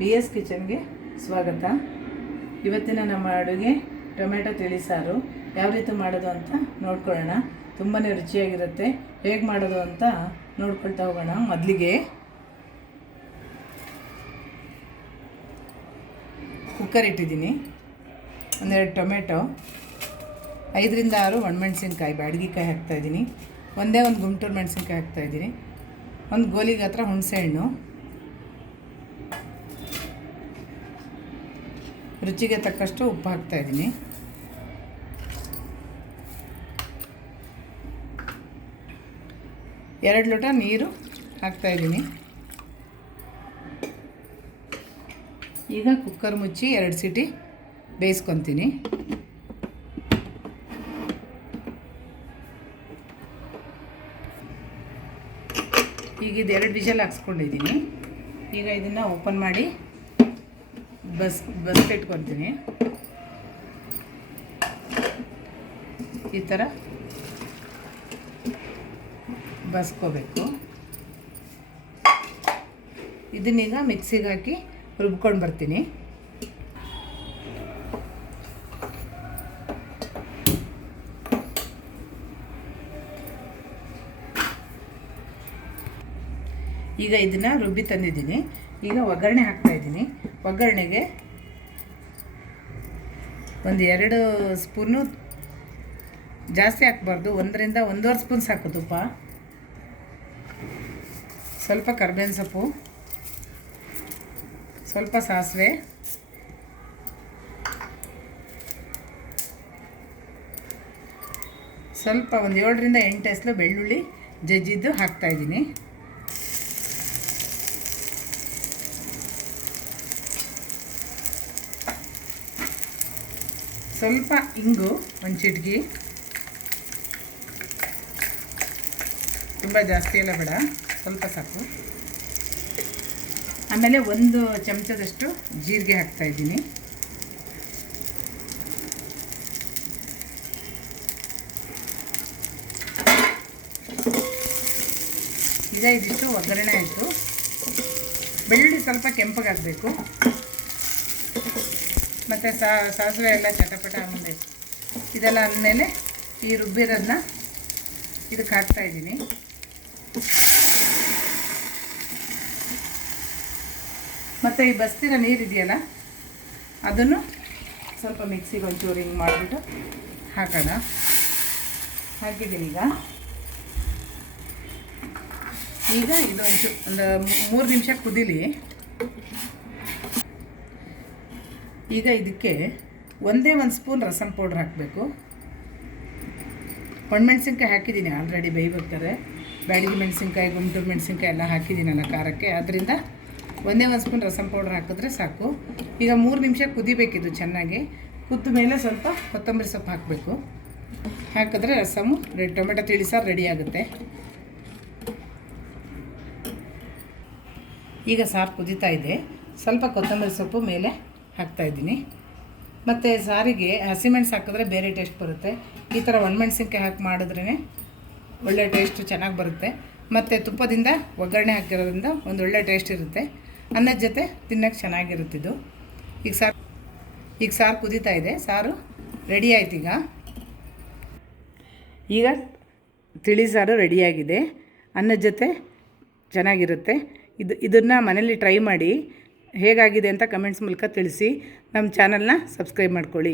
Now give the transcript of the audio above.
B S ಕಿಚನ್ಗೆ ಸ್ವಾಗತ. ಇವತ್ತಿನ ನಮ್ಮ ಅಡುಗೆ ಟೊಮೆಟೊ ತಿಳಿ ಸಾರು. ಯಾವ ರೀತಿ ಮಾಡೋದು ಅಂತ ನೋಡ್ಕೊಳ್ಳೋಣ. ತುಂಬಾ ರುಚಿಯಾಗಿರುತ್ತೆ. ಹೇಗೆ ಮಾಡೋದು ಅಂತ ನೋಡ್ಕೊಳ್ತಾ ಹೋಗೋಣ. ಮೊದಲಿಗೆ ಕುಕ್ಕರ್ ಇಟ್ಟಿದ್ದೀನಿ. ಒಂದೆರಡು ಟೊಮೆಟೊ, 5ರಿಂದ 6 ಒಣಮೆಣಸಿನ್ಕಾಯಿ ಬ್ಯಾಡಗಿಕಾಯಿ ಹಾಕ್ತಾಯಿದ್ದೀನಿ. ಒಂದೇ ಒಂದು ಗುಂಟೂರು ಮೆಣಸಿನ್ಕಾಯಿ ಹಾಕ್ತಾಯಿದ್ದೀನಿ. ಒಂದು ಗೋಲಿಗೆ ಹತ್ರ ಹುಣಸೆಹಣ್ಣು, ರುಚಿಗೆ ತಕ್ಕಷ್ಟು ಉಪ್ಪು ಹಾಕ್ತಾಯಿದ್ದೀನಿ. ಎರಡು ಲೋಟ ನೀರು ಹಾಕ್ತಾಯಿದ್ದೀನಿ. ಈಗ ಕುಕ್ಕರ್ ಮುಚ್ಚಿ 2 ಸೀಟಿ ಬೇಯಿಸ್ಕೊತೀನಿ. ಈಗ ಇದು 2 ವಿಷಲ್ ಹಾಕ್ಸ್ಕೊಂಡಿದ್ದೀನಿ. ಈಗ ಇದನ್ನು ಓಪನ್ ಮಾಡಿ ಬಸ್ಕಿಟ್ಕೊತೀನಿ. ಈ ಥರ ಬಸ್ಕೋಬೇಕು. ಇದನ್ನೀಗ ಮಿಕ್ಸಿಗೆ ಹಾಕಿ ರುಬ್ಕೊಂಡು ಬರ್ತೀನಿ. ಈಗ ಇದನ್ನು ರುಬ್ಬಿ ತಂದಿದ್ದೀನಿ. ಈಗ ಒಗ್ಗರಣೆ ಹಾಕ್ತಾಯಿದ್ದೀನಿ. ಒಗ್ಗರಣೆಗೆ ಒಂದು 2 ಸ್ಪೂನು, ಜಾಸ್ತಿ ಹಾಕ್ಬಾರ್ದು, 1ರಿಂದ 1.5 ಸ್ಪೂನ್ ಸಾಕು ತುಪ್ಪ. ಸ್ವಲ್ಪ ಕರ್ಬೇವಿನ ಸೊಪ್ಪು, ಸ್ವಲ್ಪ ಸಾಸಿವೆ, ಸ್ವಲ್ಪ ಒಂದು 7ರಿಂದ 8 ಎಸಳು ಬೆಳ್ಳುಳ್ಳಿ ಜಜ್ಜಿದ್ದು ಹಾಕ್ತಾಯಿದ್ದೀನಿ. ಸ್ವಲ್ಪ ಇಂಗು, ಒಂದು ಚಿಟಿಕೆ, ತುಂಬ ಜಾಸ್ತಿ ಎಲ್ಲ ಬೇಡ, ಸ್ವಲ್ಪ ಸಾಕು. ಆಮೇಲೆ 1 ಚಮಚದಷ್ಟು ಜೀರಿಗೆ ಹಾಕ್ತಾಯಿದ್ದೀನಿ. ಈಗ ಇದಿಷ್ಟು ಒಗ್ಗರಣೆ ಆಯಿತು. ಬೆಳ್ಳುಳ್ಳಿ ಸ್ವಲ್ಪ ಕೆಂಪಗೆ ಹಾಕಬೇಕು. ಮತ್ತು ಸಾಸಿವೆ ಎಲ್ಲ ಚಟಪಟ ಆಮೇಲೆ ಇದೆಲ್ಲ ಅಂದಮೇಲೆ ಈ ರುಬ್ಬಿರೋದನ್ನ ಇದಕ್ಕೆ ಹಾಕ್ತಾಯಿದ್ದೀನಿ. ಮತ್ತು ಈ ಬಸ್ತಿರೋ ನೀರಿದೆಯಲ್ಲ ಅದನ್ನು ಸ್ವಲ್ಪ ಮಿಕ್ಸಿಗೆ ಒಂಚೂರು ಹಿಂಗೆ ಮಾಡಿಬಿಟ್ಟು ಹಾಕೋಣ. ಹಾಕಿದ್ದೀನಿ. ಈಗ ಇದು ಒಂದು 3 ನಿಮಿಷ ಕುದೀಲಿ. ಈಗ ಇದಕ್ಕೆ 1 ಸ್ಪೂನ್ ರಸಮ್ ಪೌಡ್ರ್ ಹಾಕಬೇಕು. ಒಣಮೆಣ್ಸಿನ್ಕಾಯಿ ಹಾಕಿದ್ದೀನಿ ಆಲ್ರೆಡಿ ಬೇಯ್ಬೇಕಾದ್ರೆ. ಬ್ಯಾಡಗಿ ಮೆಣಸಿನ್ಕಾಯಿ, ಗುಂಟೂರು ಮೆಣಸಿನ್ಕಾಯಿ ಎಲ್ಲ ಹಾಕಿದ್ದೀನಲ್ಲ ಖಾರಕ್ಕೆ, ಅದರಿಂದ 1 ಸ್ಪೂನ್ ರಸಮ್ ಪೌಡ್ರ್ ಹಾಕಿದ್ರೆ ಸಾಕು. ಈಗ 3 ನಿಮಿಷ ಕುದಿಬೇಕಿದ್ದು ಚೆನ್ನಾಗಿ. ಕುದ್ದ ಮೇಲೆ ಸ್ವಲ್ಪ ಕೊತ್ತಂಬರಿ ಸೊಪ್ಪು ಹಾಕಬೇಕು. ಹಾಕಿದ್ರೆ ರಸಮು ಟೊಮೆಟೊ ತಿಳಿ ಸಾರು ರೆಡಿ ಆಗುತ್ತೆ. ಈಗ ಸಾರು ಕುದೀತಾ ಇದೆ. ಸ್ವಲ್ಪ ಕೊತ್ತಂಬರಿ ಸೊಪ್ಪು ಮೇಲೆ ಹಾಕ್ತಾಯಿದ್ದೀನಿ. ಮತ್ತು ಸಾರಿಗೆ ಹಸಿಮೆಣಸು ಹಾಕಿದ್ರೆ ಬೇರೆ ಟೇಸ್ಟ್ ಬರುತ್ತೆ. ಈ ಥರ ಒಣಮೆಣ್ಸಿನ್ಕಾಯಿ ಹಾಕಿ ಮಾಡಿದ್ರೇ ಒಳ್ಳೆ ಟೇಸ್ಟು ಚೆನ್ನಾಗಿ ಬರುತ್ತೆ. ಮತ್ತು ತುಪ್ಪದಿಂದ ಒಗ್ಗರಣೆ ಹಾಕಿರೋದ್ರಿಂದ ಒಂದು ಒಳ್ಳೆ ಟೇಸ್ಟ್ ಇರುತ್ತೆ. ಅನ್ನದ ಜೊತೆ ತಿನ್ನೋಕ್ಕೆ ಚೆನ್ನಾಗಿರುತ್ತಿದ್ದು. ಈಗ ಸಾರು ಕುದೀತಾ ಇದೆ. ಸಾರು ರೆಡಿ ಆಯ್ತು. ಈಗ ತಿಳಿ ಸಾರು ರೆಡಿಯಾಗಿದೆ. ಅನ್ನದ ಜೊತೆ ಚೆನ್ನಾಗಿರುತ್ತೆ. ಇದನ್ನು ಮನೇಲಿ ಟ್ರೈ ಮಾಡಿ ಹೇಗಾಗಿದೆ ಅಂತ ಕಮೆಂಟ್ಸ್ ಮೂಲಕ ತಿಳಿಸಿ. ನಮ್ಮ ಚಾನಲ್ನ ಸಬ್ಸ್ಕ್ರೈಬ್ ಮಾಡ್ಕೊಳ್ಳಿ.